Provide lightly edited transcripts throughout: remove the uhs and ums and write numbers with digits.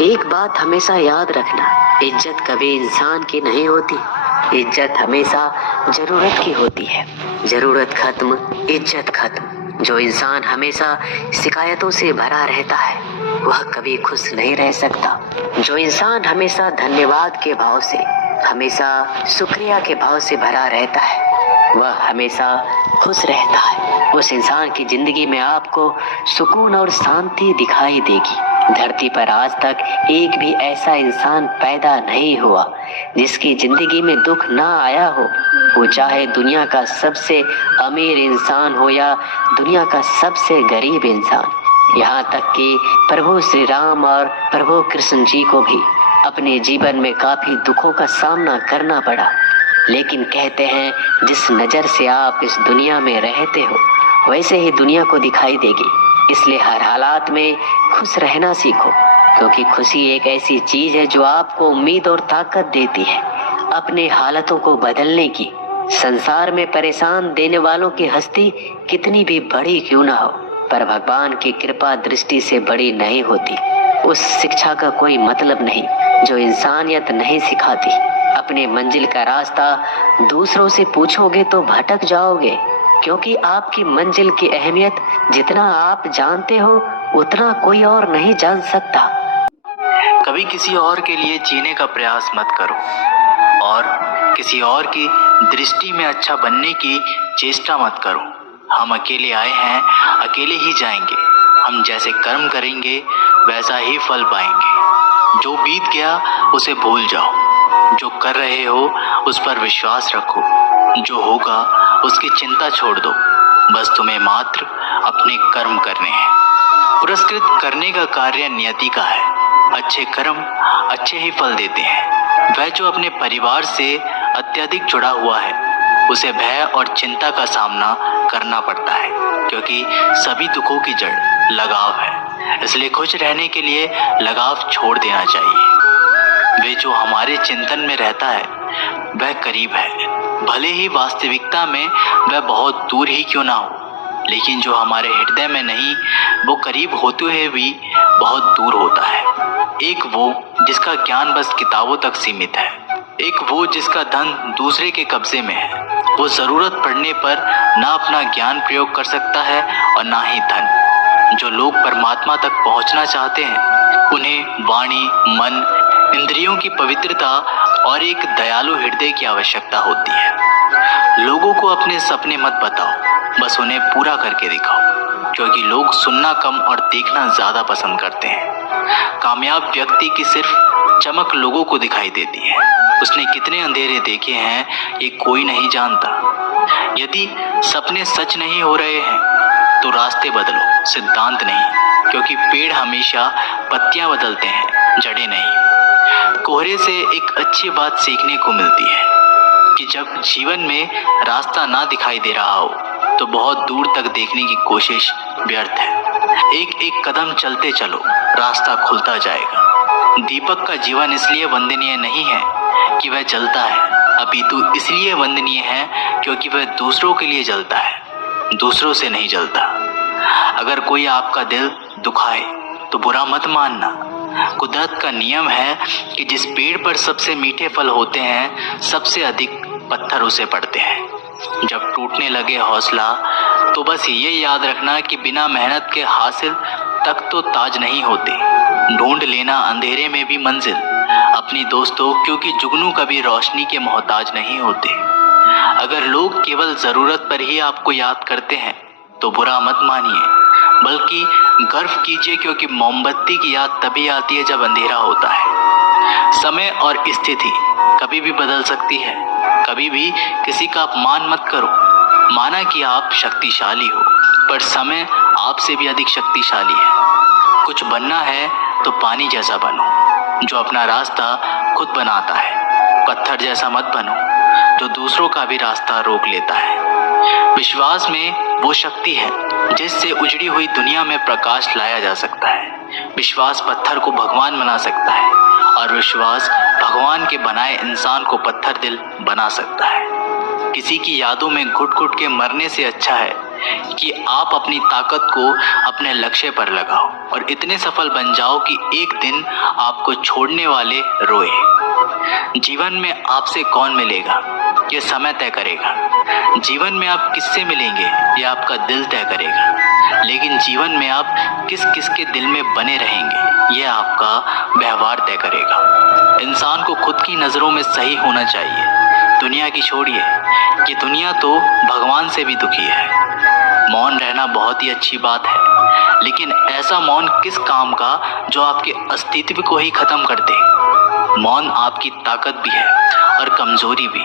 एक बात हमेशा याद रखना, इज्जत कभी इंसान की नहीं होती, इज्जत हमेशा जरूरत की होती है। जरूरत खत्म, इज्जत खत्म। जो इंसान हमेशा शिकायतों से भरा रहता है वह कभी खुश नहीं रह सकता। जो इंसान हमेशा धन्यवाद के भाव से, हमेशा शुक्रिया के भाव से भरा रहता है वह हमेशा खुश रहता है। उस इंसान की जिंदगी में आपको सुकून और शांति दिखाई देगी। धरती पर आज तक एक भी ऐसा इंसान पैदा नहीं हुआ जिसकी जिंदगी में दुख ना आया हो। वो चाहे दुनिया का सबसे अमीर इंसान हो या दुनिया का सबसे गरीब इंसान। यहाँ तक कि प्रभु श्री राम और प्रभु कृष्ण जी को भी अपने जीवन में काफी दुखों का सामना करना पड़ा। लेकिन कहते हैं जिस नजर से आप इस दुनिया में रहते हो वैसे ही दुनिया को दिखाई देगी। इसलिए हर हालात में खुश रहना सीखो, क्योंकि खुशी एक ऐसी चीज है जो आपको उम्मीद और ताकत देती है अपने हालातों को बदलने की। संसार में परेशान देने वालों की हस्ती कितनी भी बड़ी क्यों ना हो, पर भगवान की कृपा दृष्टि से बड़ी नहीं होती। उस शिक्षा का कोई मतलब नहीं जो इंसानियत नहीं सिखाती। अपने मंजिल का रास्ता दूसरों से पूछोगे तो भटक जाओगे, क्योंकि आपकी मंजिल की अहमियत जितना आप जानते हो उतना कोई और नहीं जान सकता। कभी किसी और के लिए जीने का प्रयास मत करो और किसी और की दृष्टि में अच्छा बनने की चेष्टा मत करो। हम अकेले आए हैं, अकेले ही जाएंगे। हम जैसे कर्म करेंगे वैसा ही फल पाएंगे। जो बीत गया उसे भूल जाओ, जो कर रहे हो उस पर विश्वास रखो, जो होगा उसकी चिंता छोड़ दो। बस तुम्हें मात्र अपने कर्म करने हैं। पुरस्कृत करने का कार्य नियति का है। अच्छे कर्म अच्छे ही फल देते हैं। वह जो अपने परिवार से अत्यधिक जुड़ा हुआ है उसे भय और चिंता का सामना करना पड़ता है, क्योंकि सभी दुखों की जड़ लगाव है। इसलिए खुश रहने के लिए लगाव छोड़ देना चाहिए। वे जो हमारे चिंतन में रहता है वह करीब है, भले ही वास्तविकता में वह बहुत दूर ही क्यों ना हो। लेकिन जो हमारे हृदय में नहीं वो करीब होते हुए भी बहुत दूर होता है। एक वो जिसका ज्ञान बस किताबों तक सीमित है, एक वो जिसका धन दूसरे के कब्जे में है। वो जरूरत पड़ने पर ना अपना ज्ञान प्रयोग कर सकता है और ना ही धन। जो लोग परमात्मा तक पहुंचना चाहते हैं उन्हें वाणी, मन, इंद्रियों की पवित्रता और एक दयालु हृदय की आवश्यकता होती है। लोगों को अपने सपने मत बताओ, बस उन्हें पूरा करके दिखाओ, क्योंकि लोग सुनना कम और देखना ज्यादा पसंद करते हैं। कामयाब व्यक्ति की सिर्फ चमक लोगों को दिखाई देती है। उसने कितने अंधेरे देखे हैं ये कोई नहीं जानता। यदि सपने सच नहीं हो रहे हैं तो रास्ते बदलो, सिद्धांत नहीं, क्योंकि पेड़ हमेशा पत्तियां बदलते हैं, जड़ें नहीं। कोहरे से एक अच्छी बात सीखने को मिलती है कि जब जीवन में रास्ता ना दिखाई दे रहा हो तो बहुत दूर तक देखने की कोशिश व्यर्थ है। एक एक कदम चलते चलो, रास्ता खुलता जाएगा। दीपक का जीवन इसलिए वंदनीय नहीं है कि वह जलता है, अपितु इसलिए वंदनीय है क्योंकि वह दूसरों के लिए जलता है, दूसरों से नहीं जलता। अगर कोई आपका दिल दुखाए तो बुरा मत मानना। कुदरत का नियम है कि जिस पेड़ पर सबसे मीठे फल होते हैं सबसे अधिक पत्थर उसे पड़ते हैं। जब टूटने लगे हौसला तो बस ये याद रखना कि बिना मेहनत के हासिल तक तो ताज नहीं होते। ढूंढ लेना अंधेरे में भी मंजिल अपनी दोस्तों, क्योंकि जुगनू कभी रोशनी के मोहताज नहीं होते। अगर लोग केवल जरूरत पर ही आपको याद करते हैं तो बुरा मत मानिए, बल्कि गर्व कीजिए, क्योंकि मोमबत्ती की याद तभी आती है जब अंधेरा होता है। समय और स्थिति कभी भी बदल सकती है। कभी भी किसी का अपमान मत करो। माना कि आप शक्तिशाली हो, पर समय आपसे भी अधिक शक्तिशाली है। कुछ बनना है तो पानी जैसा बनो जो अपना रास्ता खुद बनाता है। पत्थर जैसा मत बनो जो दूसरों का भी रास्ता रोक लेता है। विश्वास में वो शक्ति है जिससे उजड़ी हुई दुनिया में प्रकाश लाया जा सकता है। विश्वास पत्थर को भगवान बना सकता है और विश्वास भगवान के बनाए इंसान को पत्थर दिल बना सकता है। किसी की यादों में घुट घुट के मरने से अच्छा है कि आप अपनी ताकत को अपने लक्ष्य पर लगाओ और इतने सफल बन जाओ कि एक दिन आपको छोड़ने वाले रोए। जीवन में आपसे कौन मिलेगा ये समय तय करेगा। जीवन में आप किससे मिलेंगे ये आपका दिल तय करेगा। लेकिन जीवन में आप किस किस के दिल में बने रहेंगे ये आपका व्यवहार तय करेगा। इंसान को खुद की नज़रों में सही होना चाहिए। दुनिया की छोड़िए, ये दुनिया तो भगवान से भी दुखी है। मौन रहना बहुत ही अच्छी बात है, लेकिन ऐसा मौन किस काम का जो आपके अस्तित्व को ही खत्म कर दे। मौन आपकी ताकत भी है और कमजोरी भी।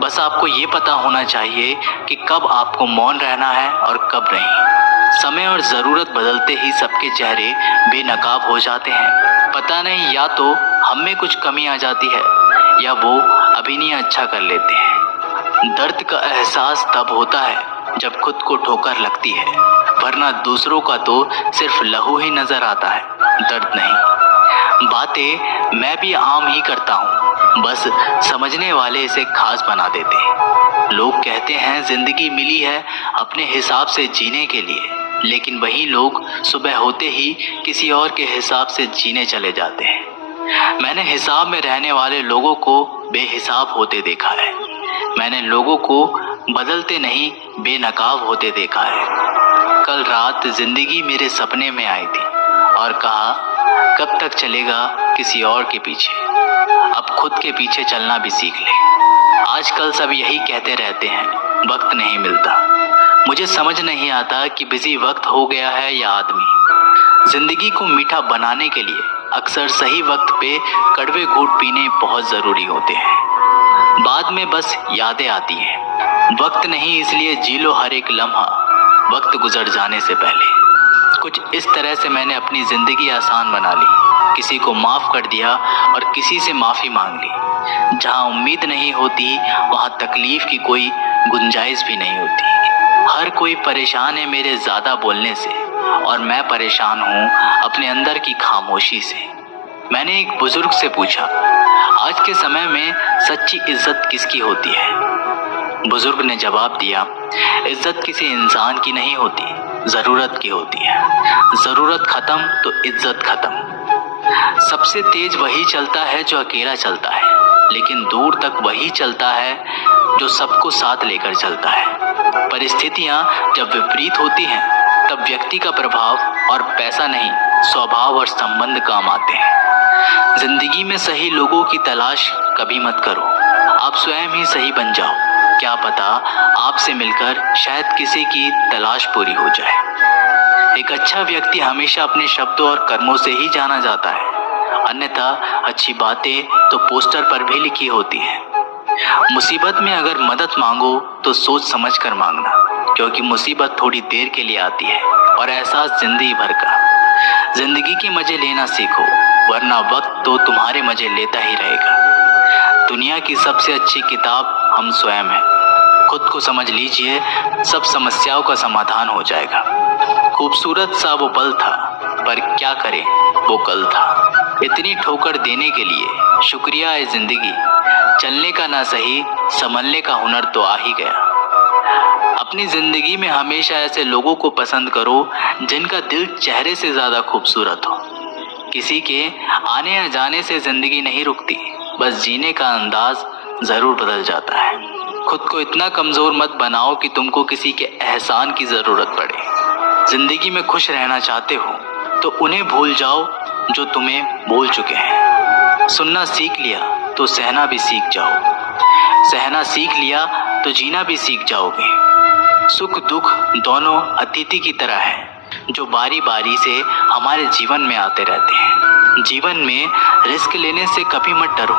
बस आपको ये पता होना चाहिए कि कब आपको मौन रहना है और कब नहीं। समय और ज़रूरत बदलते ही सबके चेहरे बेनकाब हो जाते हैं। पता नहीं, या तो हम में कुछ कमी आ जाती है या वो अभिनय अच्छा कर लेते हैं। दर्द का एहसास तब होता है जब खुद को ठोकर लगती है, वरना दूसरों का तो सिर्फ लहू ही नजर आता है, दर्द नहीं। बातें मैं भी आम ही करता हूँ, बस समझने वाले इसे खास बना देते हैं। लोग कहते हैं जिंदगी मिली है अपने हिसाब से जीने के लिए, लेकिन वही लोग सुबह होते ही किसी और के हिसाब से जीने चले जाते हैं। मैंने हिसाब में रहने वाले लोगों को बेहिसाब होते देखा है। मैंने लोगों को बदलते नहीं बेनकाब होते देखा है। कल रात जिंदगी मेरे सपने में आई थी और कहा कब तक चलेगा किसी और के पीछे, अब खुद के पीछे चलना भी सीख ले। आजकल सब यही कहते रहते हैं वक्त नहीं मिलता। मुझे समझ नहीं आता कि बिजी वक्त हो गया है या आदमी। जिंदगी को मीठा बनाने के लिए अक्सर सही वक्त पे कड़वे घूंट पीने बहुत ज़रूरी होते हैं। बाद में बस यादें आती हैं। वक्त नहीं, इसलिए जी लो हर एक लम्हा वक्त गुजर जाने से पहले। कुछ इस तरह से मैंने अपनी ज़िंदगी आसान बना ली। किसी को माफ़ कर दिया और किसी से माफ़ी मांग ली। जहाँ उम्मीद नहीं होती वहाँ तकलीफ़ की कोई गुंजाइश भी नहीं होती। हर कोई परेशान है मेरे ज़्यादा बोलने से, और मैं परेशान हूँ अपने अंदर की खामोशी से। मैंने एक बुजुर्ग से पूछा, आज के समय में सच्ची इज्जत किसकी होती है? बुजुर्ग ने जवाब दिया, इज्जत किसी इंसान की नहीं होती, ज़रूरत की होती है। ज़रूरत ख़त्म तो इज्जत ख़त्म। सबसे तेज वही चलता है जो अकेला चलता है, लेकिन दूर तक वही चलता है जो सबको साथ लेकर चलता है। परिस्थितियाँ जब विपरीत होती हैं तब व्यक्ति का प्रभाव और पैसा नहीं, स्वभाव और संबंध काम आते हैं। जिंदगी में सही लोगों की तलाश कभी मत करो, आप स्वयं ही सही बन जाओ। क्या पता आपसे मिलकर शायद किसी की तलाश पूरी हो जाए। एक अच्छा व्यक्ति हमेशा अपने शब्दों और कर्मों से ही जाना जाता है, अन्यथा अच्छी बातें तो पोस्टर पर भी लिखी होती हैं। मुसीबत में अगर मदद मांगो तो सोच समझ कर मांगना, क्योंकि मुसीबत थोड़ी देर के लिए आती है और एहसास जिंदगी भर का। जिंदगी के मजे लेना सीखो, वरना वक्त तो तुम्हारे मजे लेता ही रहेगा। दुनिया की सबसे अच्छी किताब हम स्वयं हैं। खुद को समझ लीजिए, सब समस्याओं का समाधान हो जाएगा। खूबसूरत सा वो पल था, पर क्या करें वो कल था। इतनी ठोकर देने के लिए शुक्रिया है जिंदगी। चलने का ना सही, संभलने का हुनर तो आ ही गया। अपनी जिंदगी में हमेशा ऐसे लोगों को पसंद करो जिनका दिल चेहरे से ज्यादा खूबसूरत हो। किसी के आने या जाने से जिंदगी नहीं रुकती, बस जीने का अंदाज जरूर बदल जाता है। खुद को इतना कमजोर मत बनाओ कि तुमको किसी के एहसान की जरूरत पड़े। जिंदगी में खुश रहना चाहते हो तो उन्हें भूल जाओ जो तुम्हें भूल चुके हैं। सुनना सीख लिया तो सहना भी सीख जाओ। सहना सीख लिया तो जीना भी सीख जाओगे। सुख दुख दोनों अतिथि की तरह है, जो बारी बारी से हमारे जीवन में आते रहते हैं। जीवन में रिस्क लेने से कभी मत डरो,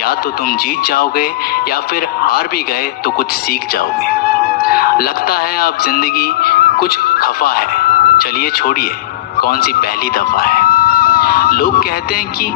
या तो तुम जीत जाओगे या फिर हार भी गए तो कुछ सीख जाओगे। लगता है अब जिंदगी कुछ खफा है, चलिए छोड़िए, कौन सी पहली दफा है। लोग कहते हैं कि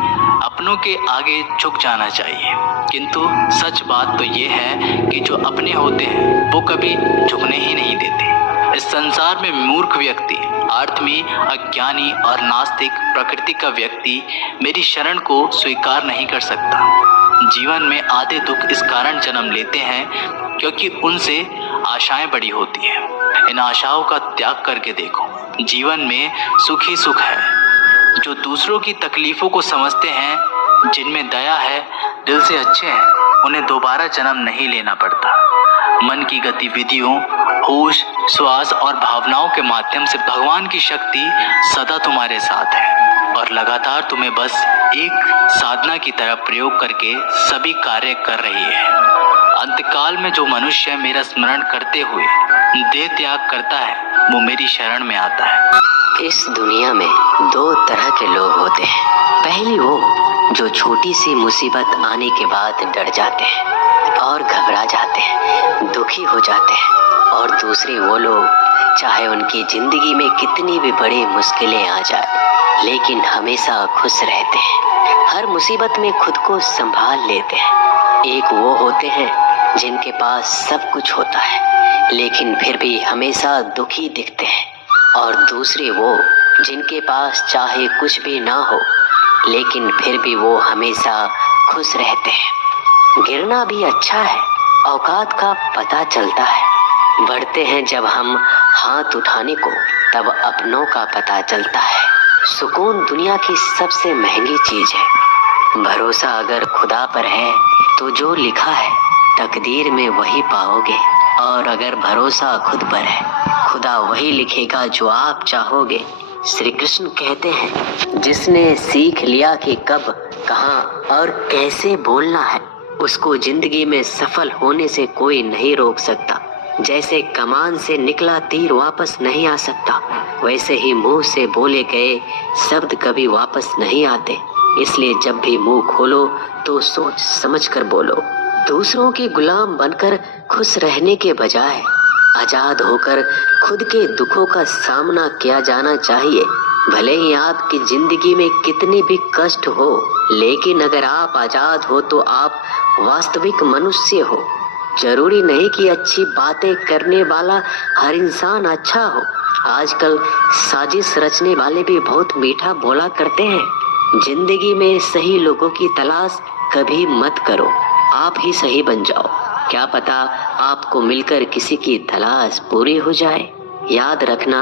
अपनों के आगे झुक जाना चाहिए, किंतु सच बात तो ये है कि जो अपने होते हैं वो कभी झुकने ही नहीं देते। इस संसार में मूर्ख व्यक्ति, आत्मी, अज्ञानी और नास्तिक प्रकृति का व्यक्ति मेरी शरण को स्वीकार नहीं कर सकता। जीवन में आधे दुख इस कारण जन्म लेते हैं क्योंकि उनसे आशाएं बड़ी होती हैं। इन आशाओं का त्याग करके देखो। जीवन में सुख ही सुख है। जो दूसरों की तकलीफों को समझते हैं, जिनमें दया है, दिल से अच्छे हैं, उन्हें दोबारा जन्म नहीं लेना पड़ता। मन की गतिविधियों, होश, श्वास और भावनाओं के माध्यम से भगवान की शक्ति सदा तुम्हारे साथ है और लगातार तुम्हें बस एक साधना की तरह प्रयोग करके सभी कार्य कर रही है। अंतकाल में जो मनुष्य मेरा स्मरण करते हुए देह त्याग करता है, वो मेरी शरण में आता है। इस दुनिया में दो तरह के लोग होते हैं। पहली वो जो छोटी सी मुसीबत आने के बाद डर जाते हैं और घबरा जाते हैं, दुखी हो जाते हैं। और दूसरे वो लोग चाहे उनकी जिंदगी में कितनी भी बड़ी मुश्किलें आ जाए, लेकिन हमेशा खुश रहते हैं, हर मुसीबत में खुद को संभाल लेते हैं। एक वो होते हैं जिनके पास सब कुछ होता है लेकिन फिर भी हमेशा दुखी दिखते हैं, और दूसरे वो जिनके पास चाहे कुछ भी ना हो लेकिन फिर भी वो हमेशा खुश रहते हैं। गिरना भी अच्छा है, औकात का पता चलता है। बढ़ते हैं जब हम हाथ उठाने को, तब अपनों का पता चलता है। सुकून दुनिया की सबसे महंगी चीज है। भरोसा अगर खुदा पर है तो जो लिखा है तकदीर में वही पाओगे, और अगर भरोसा खुद पर है, खुदा वही लिखेगा जो आप चाहोगे। श्री कृष्ण कहते हैं, जिसने सीख लिया कि कब, कहाँ और कैसे बोलना है, उसको जिंदगी में सफल होने से कोई नहीं रोक सकता। जैसे कमान से निकला तीर वापस नहीं आ सकता, वैसे ही मुंह से बोले गए शब्द कभी वापस नहीं आते। इसलिए जब भी मुंह खोलो तो सोच समझ कर बोलो। दूसरों के गुलाम बनकर खुश रहने के बजाय आजाद होकर खुद के दुखों का सामना किया जाना चाहिए। भले ही आपकी जिंदगी में कितने भी कष्ट हो, लेकिन अगर आप आजाद हो तो आप वास्तविक मनुष्य हो। जरूरी नहीं कि अच्छी बातें करने वाला हर इंसान अच्छा हो। आजकल साजिश रचने वाले भी बहुत मीठा बोला करते हैं। जिंदगी में सही लोगों की तलाश कभी मत करो, आप ही सही बन जाओ। क्या पता आपको मिलकर किसी की तलाश पूरी हो जाए। याद रखना,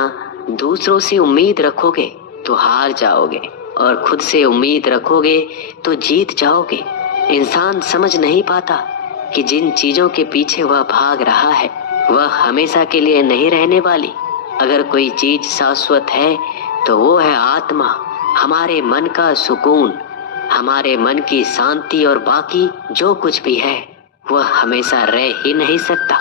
दूसरों से उम्मीद रखोगे तो हार जाओगे, और खुद से उम्मीद रखोगे तो जीत जाओगे। इंसान समझ नहीं पाता कि जिन चीजों के पीछे वह भाग रहा है वह हमेशा के लिए नहीं रहने वाली। अगर कोई चीज शाश्वत है तो वो है आत्मा, हमारे मन का सुकून, हमारे मन की शांति, और बाकी जो कुछ भी है वह हमेशा रह ही नहीं सकता।